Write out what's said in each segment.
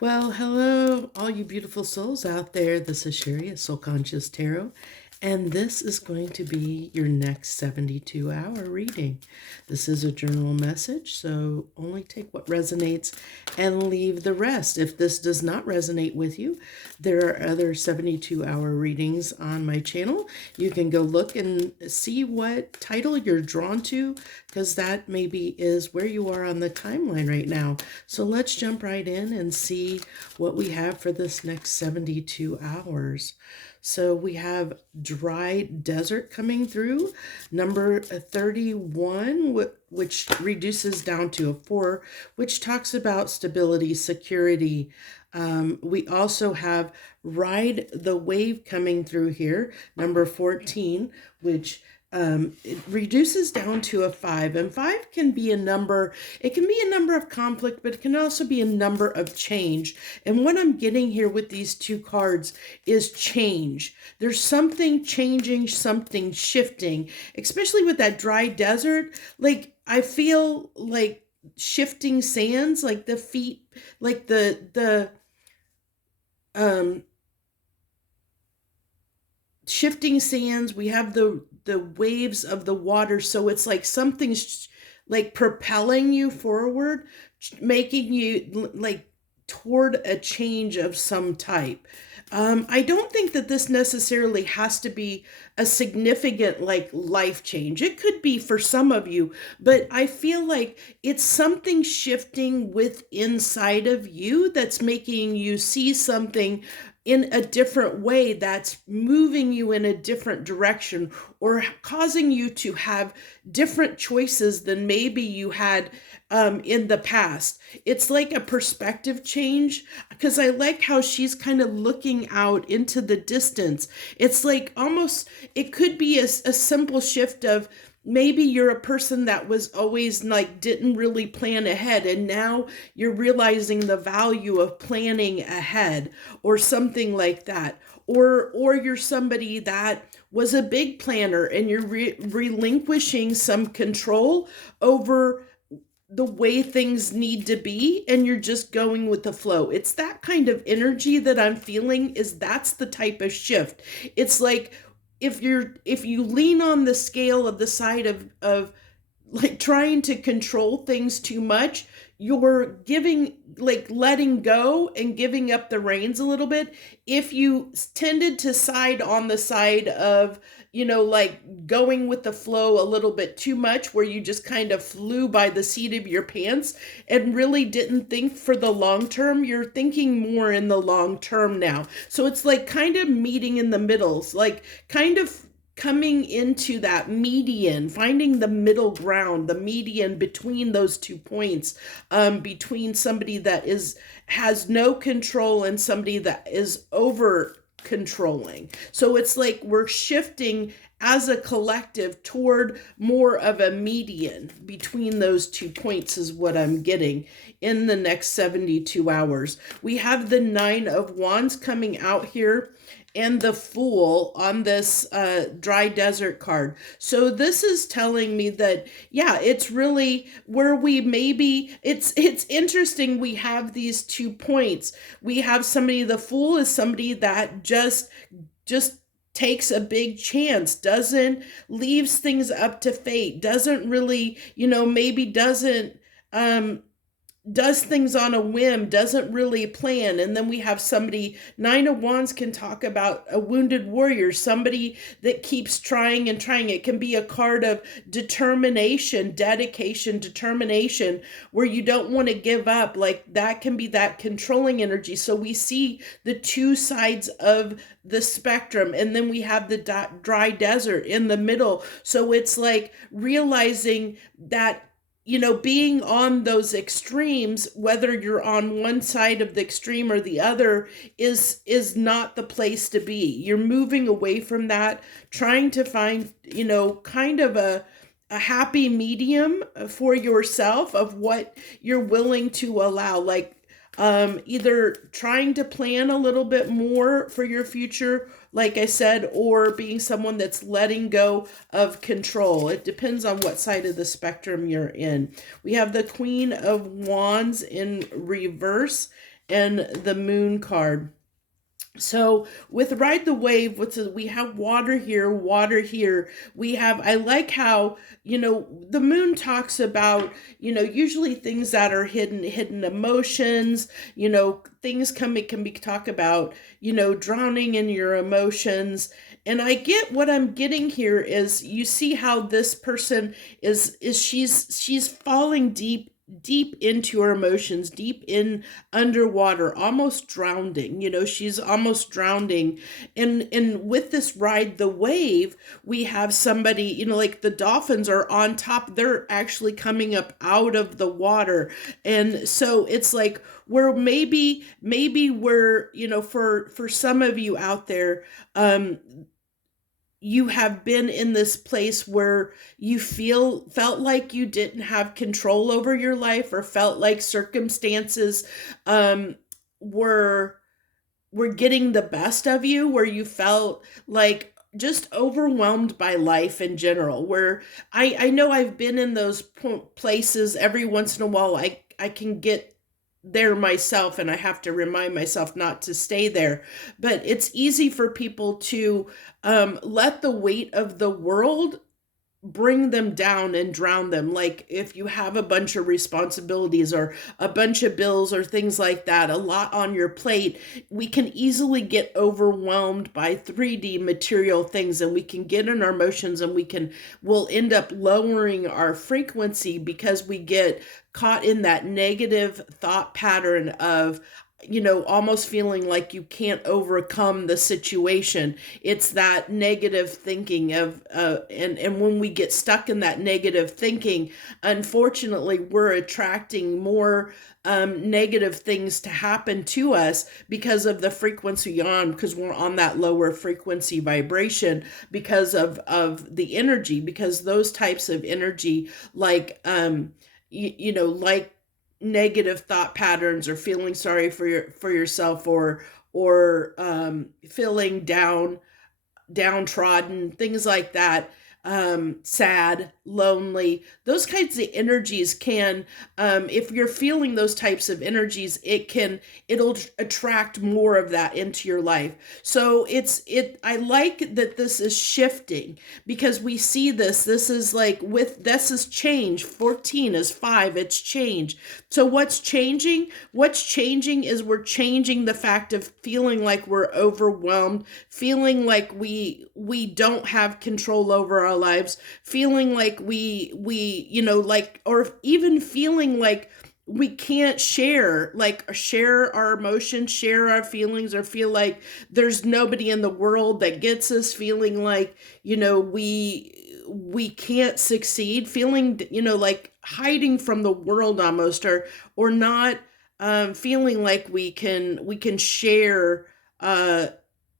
Well, hello, all you beautiful souls out there. This is Sherry, a Soul Conscious Tarot, and this is going to be your next 72-hour reading. This is a general message, so only take what resonates and leave the rest. If this does not resonate with you, there are other 72-hour readings on my channel. You can go look and see what title you're drawn to, because that maybe is where you are on the timeline right now. So let's jump right in and see what we have for this next 72 hours. So we have dry desert coming through, number 31, which reduces down to a 4, which talks about stability, security. We also have ride the wave coming through here, number 14, which it reduces down to a 5, and 5 can be a number. It can be a number of conflict, but it can also be a number of change. And what I'm getting here with these two cards is change. There's something changing, something shifting, especially with that dry desert. Like, I feel like shifting sands, like the feet, like the shifting sands. We have the waves of the water, so it's like something's like propelling you forward, making you like toward a change of some type. I don't think that this necessarily has to be a significant like life change. It could be for some of you, but I feel like it's something shifting with inside of you that's making you see something in a different way, that's moving you in a different direction, or causing you to have different choices than maybe you had in the past. It's like a perspective change, because I like how she's kind of looking out into the distance. It's like almost, it could be a simple shift of, maybe you're a person that was always like didn't really plan ahead, and now you're realizing the value of planning ahead, or something like that. Or you're somebody that was a big planner, and you're relinquishing some control over the way things need to be, and you're just going with the flow. It's that kind of energy that I'm feeling. Is that's the type of shift. It's like, if you lean on the scale of the side of like trying to control things too much, you're giving, like letting go and giving up the reins a little bit. If you tended to side on the side of, like going with the flow a little bit too much, where you just kind of flew by the seat of your pants and really didn't think for the long term, you're thinking more in the long term now. So it's like kind of meeting in the middles, like kind of coming into that median, finding the middle ground, the median between those 2 points, between somebody that has no control and somebody that is over controlling. So it's like we're shifting as a collective toward more of a median between those 2 points, is what I'm getting in the next 72 hours. We have the 9 of Wands coming out here, and the Fool on this dry desert card. So this is telling me that, yeah, it's really where we maybe, it's interesting. We have these 2 points. We have somebody, the Fool is somebody that just takes a big chance, doesn't, leaves things up to fate, doesn't really, maybe doesn't, does things on a whim, doesn't really plan. And then we have somebody, 9 of Wands can talk about a wounded warrior, somebody that keeps trying and trying. It can be a card of determination, dedication, determination, where you don't want to give up. Like that can be that controlling energy. So we see the two sides of the spectrum, and then we have the dry desert in the middle. So it's like realizing that, being on those extremes, whether you're on one side of the extreme or the other, is not the place to be. You're moving away from that, trying to find, kind of a happy medium for yourself of what you're willing to allow. Like, either trying to plan a little bit more for your future, like I said, or being someone that's letting go of control. It depends on what side of the spectrum you're in. We have the Queen of Wands in reverse, and the moon card. So with ride the wave, we have water here, water here. We have, I like how, the moon talks about, usually things that are hidden emotions, things can be talk about, drowning in your emotions. And I get what I'm getting here is you see how this person is she's falling deep into her emotions, deep in underwater, almost drowning. She's almost drowning. And with this ride the wave, we have somebody, like the dolphins are on top. They're actually coming up out of the water. And so it's like we're maybe we're, for some of you out there, you have been in this place where you felt like you didn't have control over your life, or felt like circumstances um were getting the best of you, where you felt like just overwhelmed by life in general, where I know I've been in those places. Every once in a while I can get there myself, and I have to remind myself not to stay there. But it's easy for people to let the weight of the world bring them down and drown them. Like if you have a bunch of responsibilities or a bunch of bills or things like that, a lot on your plate, we can easily get overwhelmed by 3D material things, and we can get in our emotions, and we'll end up lowering our frequency because we get caught in that negative thought pattern of, almost feeling like you can't overcome the situation. It's that negative thinking of, and when we get stuck in that negative thinking, unfortunately, we're attracting more negative things to happen to us because of the frequency on, because we're on that lower frequency vibration, because of the energy, because those types of energy, like, like negative thought patterns, or feeling sorry for yourself, or feeling downtrodden, things like that, sad, lonely, those kinds of energies can, if you're feeling those types of energies, it'll attract more of that into your life. So I like that this is shifting, because we see this is like, this is change. 14 is 5, it's change. So what's changing? What's changing is we're changing the fact of feeling like we're overwhelmed, feeling like we don't have control over our lives, feeling like we like, or even feeling like we can't share our emotions, share our feelings, or feel like there's nobody in the world that gets us, feeling like, we can't succeed, feeling, like hiding from the world almost, or not feeling like we can share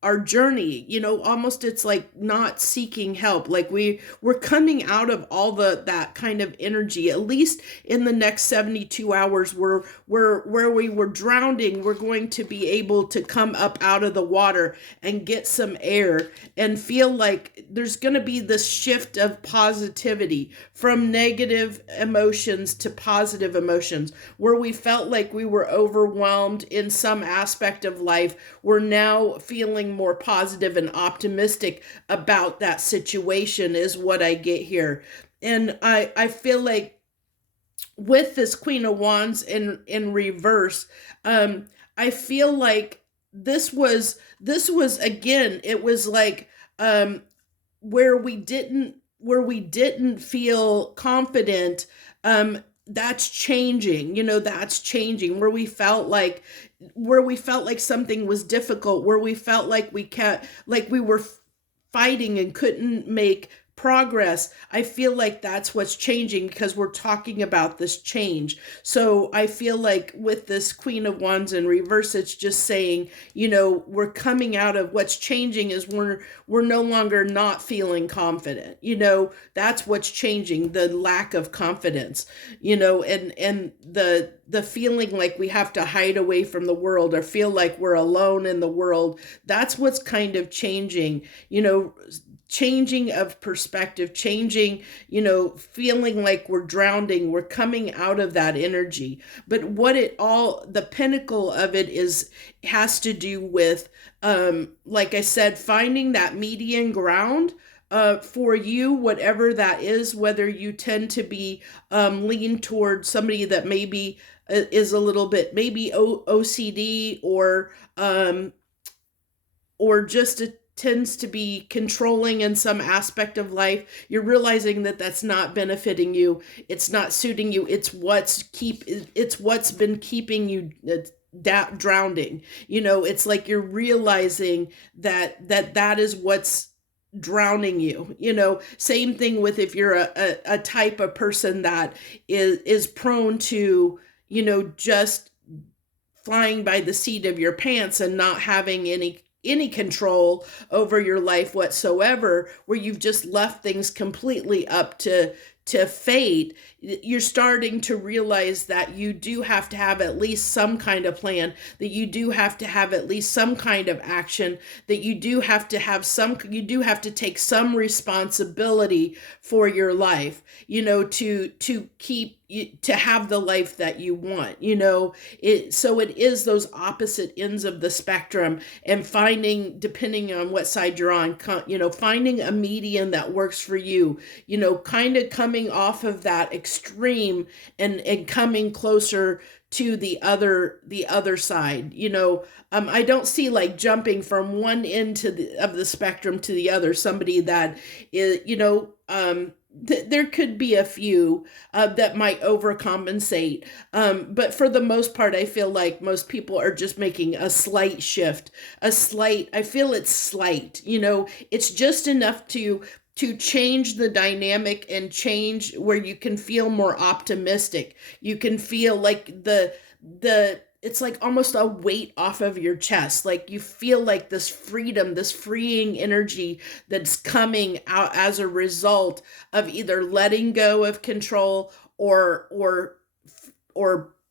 our journey, almost, it's like not seeking help. Like we're coming out of all that kind of energy, at least in the next 72 hours. Where we were drowning, we're going to be able to come up out of the water and get some air, and feel like there's going to be this shift of positivity, from negative emotions to positive emotions. Where we felt like we were overwhelmed in some aspect of life, we're now feeling more positive and optimistic about that situation, is what I get here. And I feel like with this Queen of Wands in reverse, I feel like this was again, it was like, where we didn't feel confident. That's changing. That's changing. Where we felt like something was difficult, where we felt like we were fighting and couldn't make progress. I feel like that's what's changing, because we're talking about this change. So I feel like with this Queen of Wands in reverse, it's just saying, we're coming out of, what's changing is we're no longer not feeling confident. That's what's changing, the lack of confidence, and the feeling like we have to hide away from the world, or feel like we're alone in the world. That's what's kind of changing. changing of perspective, changing, feeling like we're drowning, we're coming out of that energy. But what it all, the pinnacle of it is, has to do with, like I said, finding that median ground. For you, whatever that is, whether you tend to be lean towards somebody that maybe is a little bit maybe OCD, or just tends to be controlling in some aspect of life, you're realizing that that's not benefiting you. It's not suiting you. It's what's been keeping you drowning. It's like you're realizing that is what's drowning you. Same thing with if you're a type of person that is prone to, just flying by the seat of your pants and not having any control over your life whatsoever, where you've just left things completely up to fate. You're starting to realize that you do have to have at least some kind of plan, that you do have to have at least some kind of action, that you do have to take some responsibility for your life, to have the life that you want. So it is those opposite ends of the spectrum, and finding, depending on what side you're on, finding a median that works for you, kind of coming off of that extreme and coming closer to the other side. I don't see like jumping from one end of the spectrum to the other. Somebody that is, there could be a few that might overcompensate. But for the most part, I feel like most people are just making a slight shift, I feel it's slight, it's just enough to change the dynamic and change where you can feel more optimistic. You can feel like it's like almost a weight off of your chest. Like you feel like this freedom, this freeing energy that's coming out as a result of either letting go of control or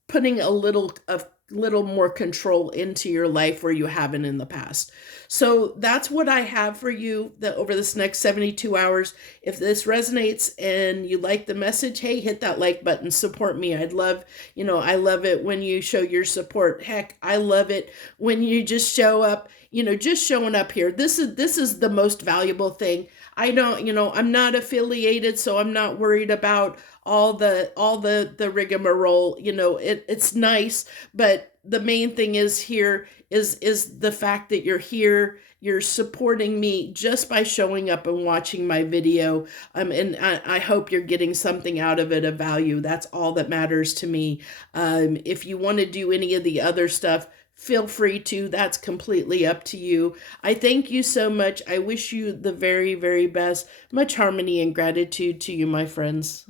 putting a little more control into your life where you haven't in the past. So that's what I have for you over this next 72 hours. If this resonates and you like the message, hey, hit that like button, support me. I love it when you show your support. Heck, I love it when you just show up, just showing up here. This is the most valuable thing. I'm not affiliated, so I'm not worried about all the rigmarole. It's nice, but the main thing is here is the fact that you're here, you're supporting me just by showing up and watching my video. And I hope you're getting something out of it of value. That's all that matters to me. If you want to do any of the other stuff, feel free to. That's completely up to you. I thank you so much. I wish you the very, very best. Much harmony and gratitude to you, my friends.